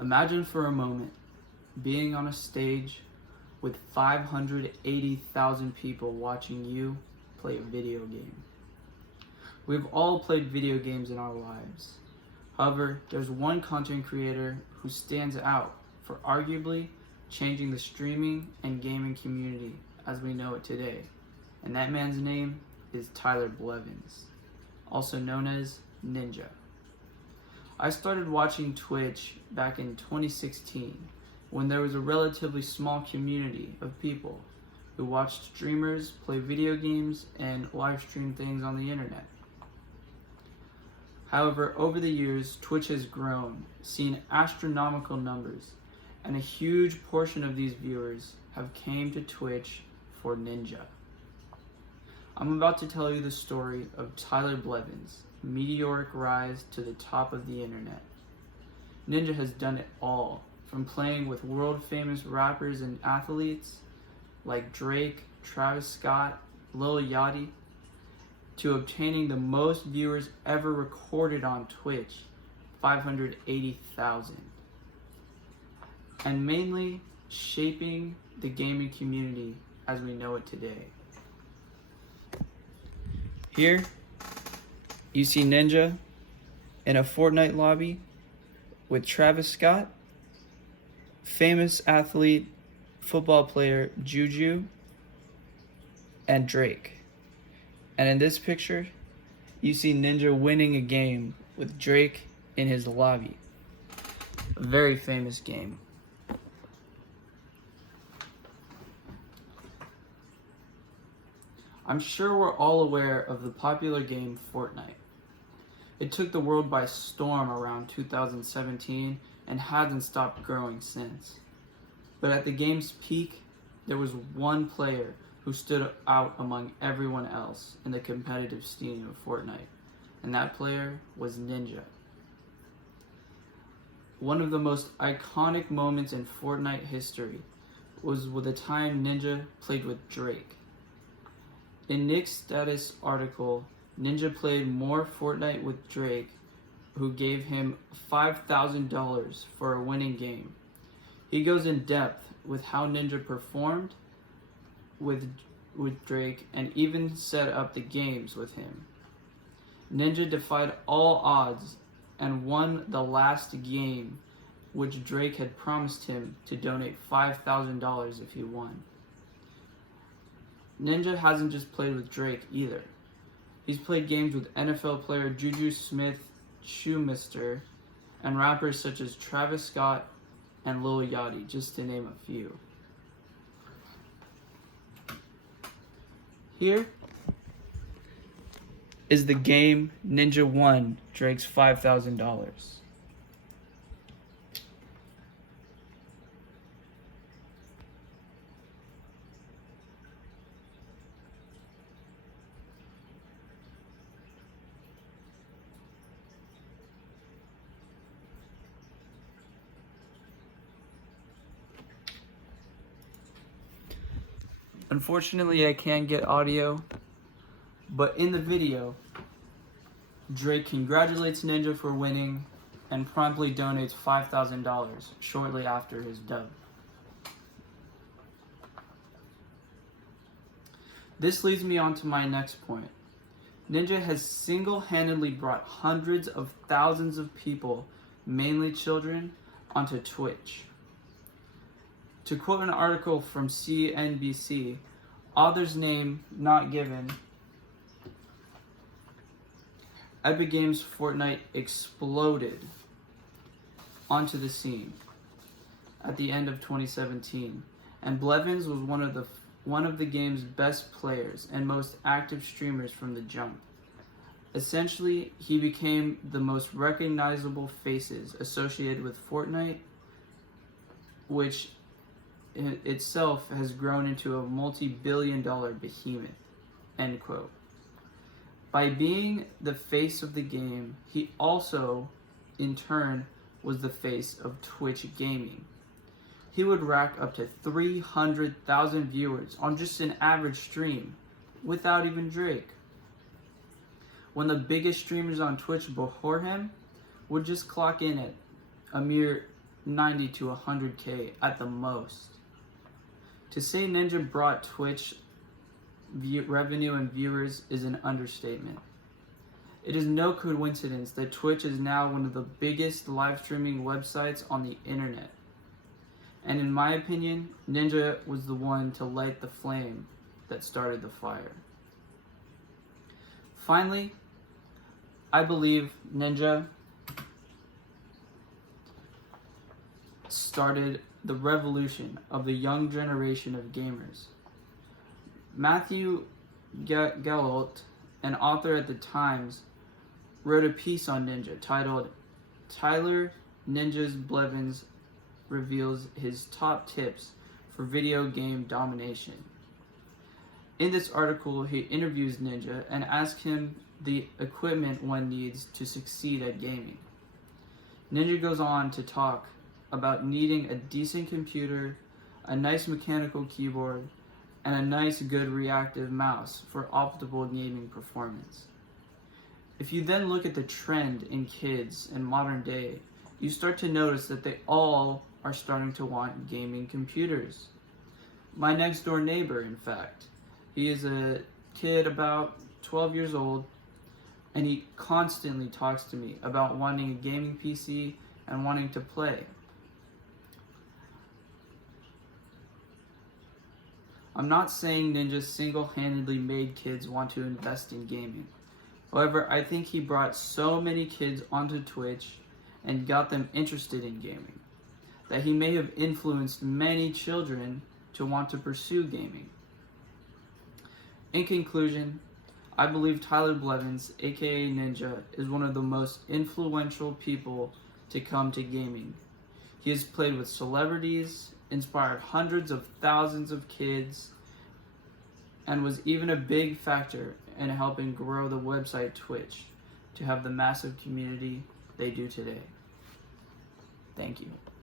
Imagine for a moment being on a stage with 580,000 people watching you play a video game. We've all played video games in our lives. However, there's one content creator who stands out for arguably changing the streaming and gaming community as we know it today. And that man's name is Tyler Blevins, also known as Ninja. I started watching Twitch back in 2016 when there was a relatively small community of people who watched streamers play video games and live stream things on the internet. However, over the years, Twitch has grown, seen astronomical numbers, and a huge portion of these viewers have came to Twitch for Ninja. I'm about to tell you the story of Tyler Blevins' meteoric rise to the top of the internet. Ninja has done it all, from playing with world-famous rappers and athletes like Drake, Travis Scott, Lil Yachty, to obtaining the most viewers ever recorded on Twitch, 580,000. And mainly shaping the gaming community as we know it today. Here, you see Ninja in a Fortnite lobby with Travis Scott, famous athlete, football player Juju, and Drake. And in this picture, you see Ninja winning a game with Drake in his lobby. A very famous game. I'm sure we're all aware of the popular game Fortnite. It took the world by storm around 2017 and hasn't stopped growing since. But at the game's peak, there was one player who stood out among everyone else in the competitive scene of Fortnite, and that player was Ninja. One of the most iconic moments in Fortnite history was with the time Ninja played with Drake. In Nick's status article, Ninja played more Fortnite with Drake, who gave him $5,000 for a winning game. He goes in depth with how Ninja performed with Drake and even set up the games with him. Ninja defied all odds and won the last game, which Drake had promised him to donate $5,000 if he won. Ninja hasn't just played with Drake either. He's played games with NFL player Juju Smith-Schuster and rappers such as Travis Scott and Lil Yachty, just to name a few. Here is the game Ninja won Drake's $5,000. Unfortunately, I can't get audio, but in the video, Drake congratulates Ninja for winning and promptly donates $5,000 shortly after his dub. This leads me on to my next point. Ninja has single-handedly brought hundreds of thousands of people, mainly children, onto Twitch. To quote an article from CNBC, author's name not given, Epic Games Fortnite exploded onto the scene at the end of 2017, and Blevins was one of the game's best players and most active streamers from the jump. Essentially, he became the most recognizable faces associated with Fortnite, which itself has grown into a multi-billion-dollar behemoth, end quote. By being the face of the game, he also, in turn, was the face of Twitch gaming. He would rack up to 300,000 viewers on just an average stream, without even Drake. When the biggest streamers on Twitch before him would just clock in at a mere 90 to 100K at the most. To say Ninja brought Twitch revenue and viewers is an understatement. It is no coincidence that Twitch is now one of the biggest live streaming websites on the internet. And in my opinion, Ninja was the one to light the flame that started the fire. Finally, I believe Ninja started the revolution of the young generation of gamers. Matthew Gellert, an author at the Times, wrote a piece on Ninja titled "Tyler Ninjas Blevins Reveals His Top Tips for Video Game Domination." In this article, he interviews Ninja and asks him the equipment one needs to succeed at gaming. Ninja goes on to talk about needing a decent computer, a nice mechanical keyboard, and a nice good reactive mouse for optimal gaming performance. If you then look at the trend in kids in modern day, you start to notice that they all are starting to want gaming computers. My next door neighbor, in fact, he is a kid about 12 years old, and he constantly talks to me about wanting a gaming PC and wanting to play. I'm not saying Ninja single-handedly made kids want to invest in gaming. However, I think he brought so many kids onto Twitch and got them interested in gaming that he may have influenced many children to want to pursue gaming. In conclusion, I believe Tyler Blevins, aka Ninja, is one of the most influential people to come to gaming. He has played with celebrities, inspired hundreds of thousands of kids, and was even a big factor in helping grow the website Twitch to have the massive community they do today. Thank you.